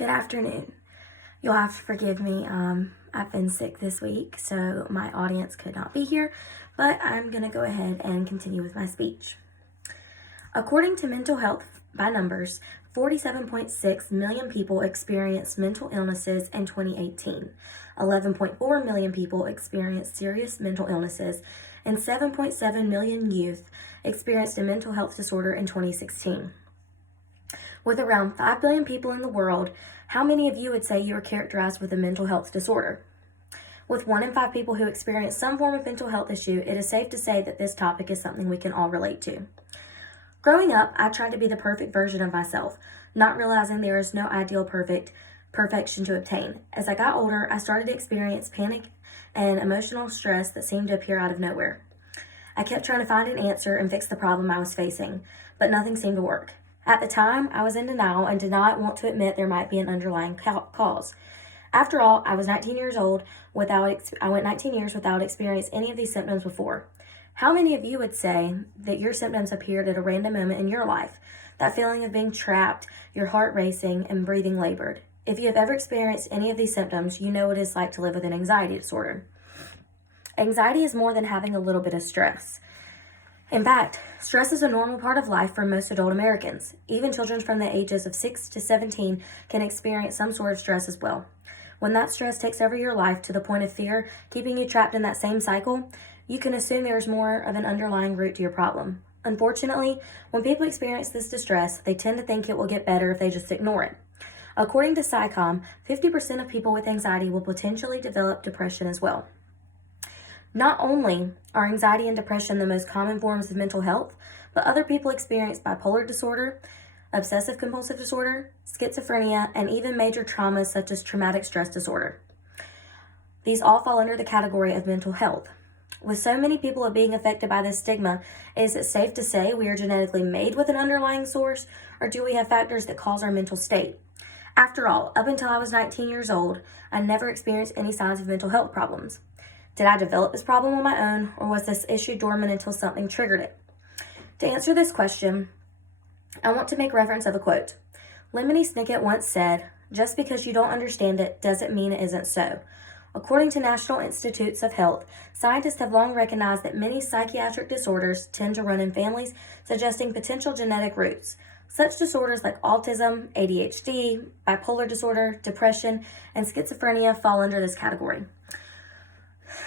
Good afternoon. You'll have to forgive me. I've been sick this week, so my audience could not be here, but I'm going to go ahead and continue with my speech. According to Mental Health by Numbers, 47.6 million people experienced mental illnesses in 2018. 11.4 million people experienced serious mental illnesses, and 7.7 million youth experienced a mental health disorder in 2016. With around 5 billion people in the world, how many of you would say you are characterized with a mental health disorder? With 1 in 5 people who experience some form of mental health issue, it is safe to say that this topic is something we can all relate to. Growing up, I tried to be the perfect version of myself, not realizing there is no ideal perfection to obtain. As I got older, I started to experience panic and emotional stress that seemed to appear out of nowhere. I kept trying to find an answer and fix the problem I was facing, but nothing seemed to work. At the time, I was in denial and did not want to admit there might be an underlying cause. After all, I was 19 years old I went 19 years without experiencing any of these symptoms before. How many of you would say that your symptoms appeared at a random moment in your life? That feeling of being trapped, your heart racing, and breathing labored. If you have ever experienced any of these symptoms, you know what it's like to live with an anxiety disorder. Anxiety is more than having a little bit of stress. In fact, stress is a normal part of life for most adult Americans. Even children from the ages of 6 to 17 can experience some sort of stress as well. When that stress takes over your life to the point of fear, keeping you trapped in that same cycle, you can assume there is more of an underlying root to your problem. Unfortunately, when people experience this distress, they tend to think it will get better if they just ignore it. According to PsyCom, 50% of people with anxiety will potentially develop depression as well. Not only are anxiety and depression the most common forms of mental health, but other people experience bipolar disorder, obsessive compulsive disorder, schizophrenia, and even major traumas such as traumatic stress disorder. These all fall under the category of mental health. With so many people being affected by this stigma, is it safe to say we are genetically made with an underlying source, or do we have factors that cause our mental state? After all, up until I was 19 years old, I never experienced any signs of mental health problems. Did I develop this problem on my own, or was this issue dormant until something triggered it? To answer this question, I want to make reference of a quote. Lemony Snicket once said, "Just because you don't understand it doesn't mean it isn't so." According to National Institutes of Health, scientists have long recognized that many psychiatric disorders tend to run in families, suggesting potential genetic roots. Such disorders like autism, ADHD, bipolar disorder, depression, and schizophrenia fall under this category.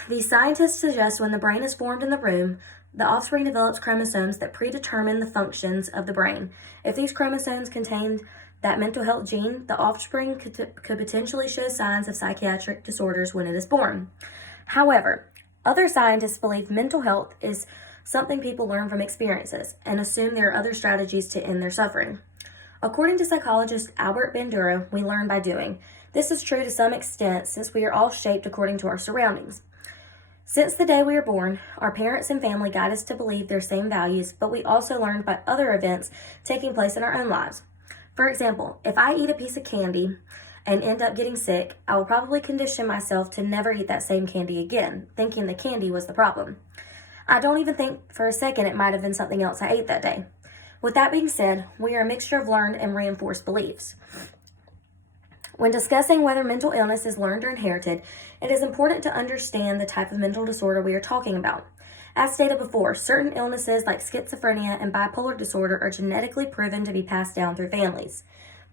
These scientists suggest when the brain is formed in the womb, the offspring develops chromosomes that predetermine the functions of the brain. If these chromosomes contained that mental health gene, the offspring could potentially show signs of psychiatric disorders when it is born. However, other scientists believe mental health is something people learn from experiences and assume there are other strategies to end their suffering. According to psychologist Albert Bandura, we learn by doing. This is true to some extent since we are all shaped according to our surroundings. Since the day we are born, our parents and family guide us to believe their same values, but we also learn by other events taking place in our own lives. For example, if I eat a piece of candy and end up getting sick, I will probably condition myself to never eat that same candy again, thinking the candy was the problem. I don't even think for a second it might have been something else I ate that day. With that being said, we are a mixture of learned and reinforced beliefs. When discussing whether mental illness is learned or inherited, it is important to understand the type of mental disorder we are talking about. As stated before, certain illnesses like schizophrenia and bipolar disorder are genetically proven to be passed down through families.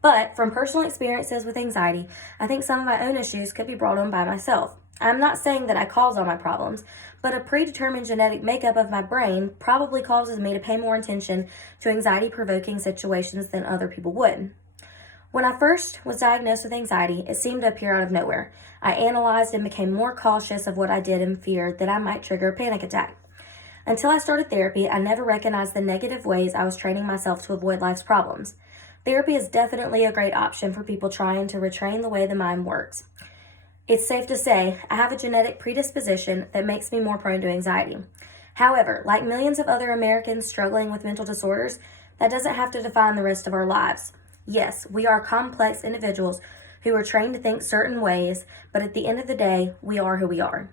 But from personal experiences with anxiety, I think some of my own issues could be brought on by myself. I'm not saying that I cause all my problems, but a predetermined genetic makeup of my brain probably causes me to pay more attention to anxiety-provoking situations than other people would. When I first was diagnosed with anxiety, it seemed to appear out of nowhere. I analyzed and became more cautious of what I did and feared that I might trigger a panic attack. Until I started therapy, I never recognized the negative ways I was training myself to avoid life's problems. Therapy is definitely a great option for people trying to retrain the way the mind works. It's safe to say I have a genetic predisposition that makes me more prone to anxiety. However, like millions of other Americans struggling with mental disorders, that doesn't have to define the rest of our lives. Yes, we are complex individuals who are trained to think certain ways, but at the end of the day, we are who we are.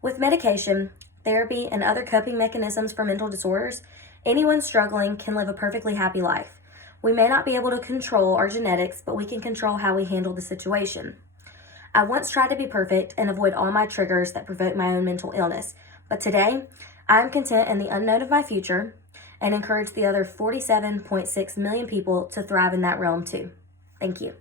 With medication, therapy, and other coping mechanisms for mental disorders, anyone struggling can live a perfectly happy life. We may not be able to control our genetics, but we can control how we handle the situation. I once tried to be perfect and avoid all my triggers that provoke my own mental illness, but today I am content in the unknown of my future and encourage the other 47.6 million people to thrive in that realm too. Thank you.